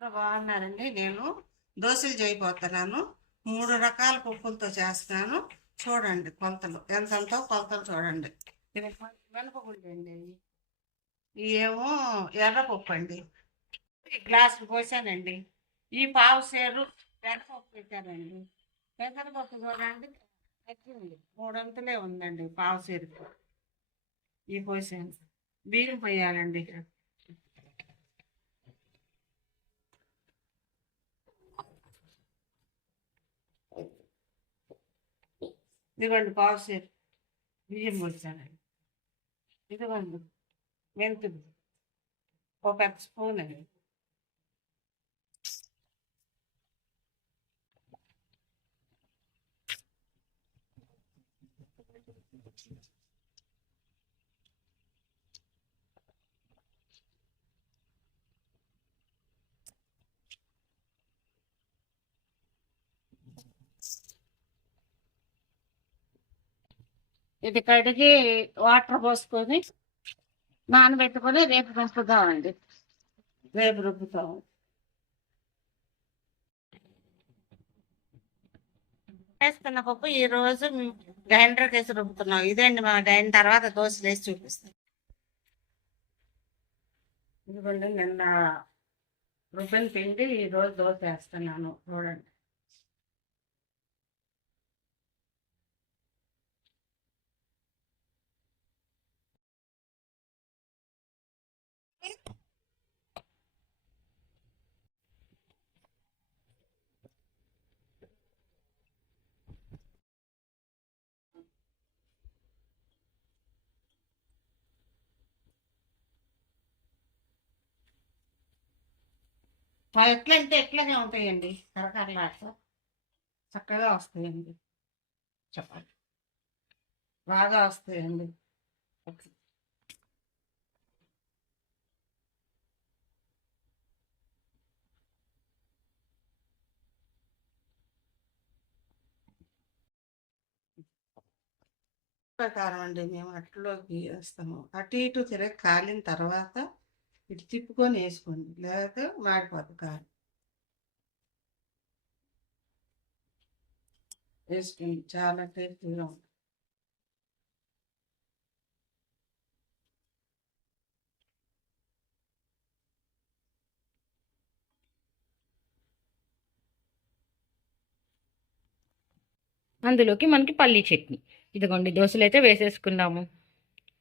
బాగున్నారండి. నేను దోశలు చేయబోతున్నాను. 3 రకాల పప్పులతో చేస్తున్నాను. చూడండి కొలతలు ఎంతంతో కొలతలు చూడండి. ఇవి మినపగుళ్ళు అండి. ఇవేమో ఎర్రపప్పు అండి. గ్లాసులు పోసానండి. ఈ పావు సేరు పెసరపప్పు పెట్టానండి. పెసరపప్పు చూడండి తగ్గింది, 3 అంతులే ఉందండి పావు సేరుకు. ఈ పోసాను. బియ్యం పోయాలండి. ఇదిగోండి పావు సేరు బియ్యం పోసానండి. ఇదిగోండి మెంతులు ఒక పెద్ద స్పూన్ అండి. ఇది కడిగి వాటర్ పోసుకొని నానబెట్టుకొని రేపు రుబ్బుతామండి. రేపు రుబ్బుతాము. వేసుకున్న పప్పు ఈ రోజు గ్రైండర్కి వేసి రుబ్బుతున్నాం. ఇదండి మా అయిన తర్వాత దోశలు వేసి చూపిస్తాం. ఇదిగోండి నిన్న రుబ్బిన పిండి ఈరోజు దోశ వేస్తున్నాను చూడండి. ఎట్లా అంటే ఎట్లానే ఉంటాయండి, కరకరలాడుతూ చక్కగా వస్తాయండి. చెప్పండి, బాగా వస్తాయండి. ప్రకారం అండి మేము అట్లోకి వేస్తాము. అటు ఇటు తిరగ కాలిన తర్వాత ఇటు తిప్పుకొని వేసుకోండి, లేకపోతే మాడిపోతుంది కారం. వేసుకోండి, చాలా టేస్టీగా ఉంటుంది. అందులోకి మనకి పల్లీ చట్నీ. ఇదిగోండి దోశలు అయితే వేసేసుకున్నాము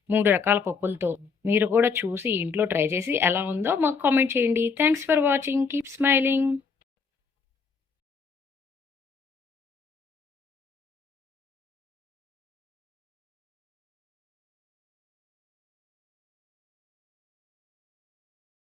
3 రకాల పప్పులతో. మీరు కూడా చూసి ఇంట్లో ట్రై చేసి ఎలా ఉందో మాకు కామెంట్ చేయండి. Thanks for watching. Keep smiling.